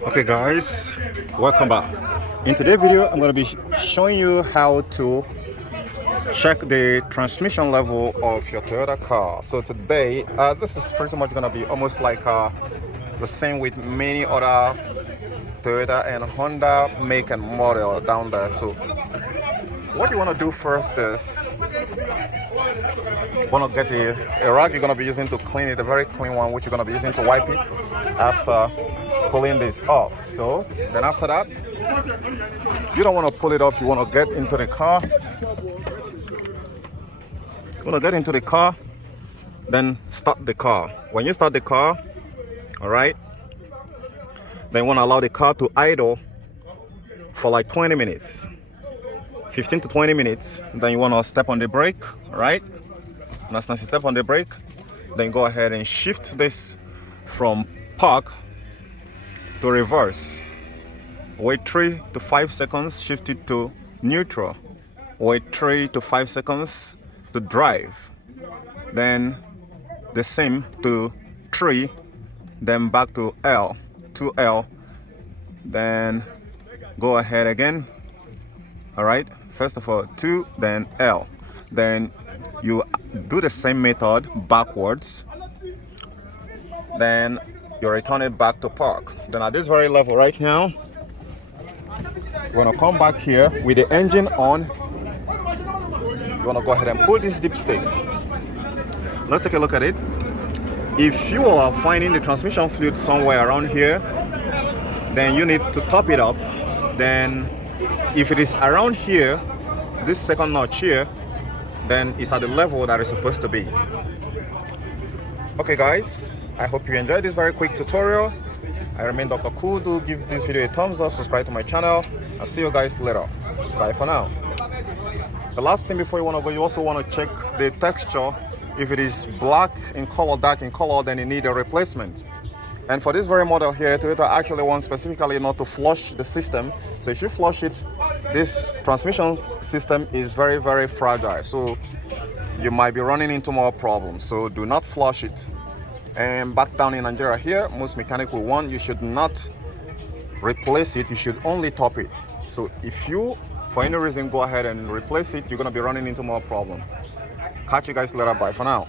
Okay guys, welcome back. In today's video I'm going to be showing you how to check the transmission level of your Toyota car. So today this is pretty much going to be almost like the same with many other Toyota and Honda make and model down there. So what you want to do first is want to get a rag you're going to be using to clean it, a very clean one, which you're going to be using to wipe it after pulling this off. So then after that, you don't want to pull it off. You want to get into the car. You want to get into the car, then start the car. When you start the car, all right, then you want to allow the car to idle for like 20 minutes, 15 to 20 minutes. Then you want to step on the brake, all right? And as soon as you step on the brake, then go ahead and shift this from park to reverse. Wait 3 to 5 seconds, shift it to neutral. Wait 3 to 5 seconds to drive. Then the same to 3, then back to L, 2L. Then go ahead again. All right, first of all 2, then L. Then you do the same method backwards. Then you return it back to park. Then at this very level right now, you're gonna come back here with the engine on. You wanna go ahead and pull this dipstick. Let's take a look at it. If you are finding the transmission fluid somewhere around here, then you need to top it up. Then if it is around here, this second notch here, then it's at the level that it's supposed to be. Okay guys, I hope you enjoyed this very quick tutorial. I remain Dr. Cool. Do give this video a thumbs up, subscribe to my channel. I'll see you guys later. Bye for now. The last thing before you want to go, you also want to check the texture. If it is black in color, dark in color, then you need a replacement. And for this very model here, Toyota actually wants specifically not to flush the system. So if you flush it, this transmission system is very, very fragile. So you might be running into more problems. So do not flush it. And back down in Nigeria here, most mechanics will want you should not replace it. You should only top it. So if you, for any reason, go ahead and replace it, you're going to be running into more problems. Catch you guys later. Bye for now.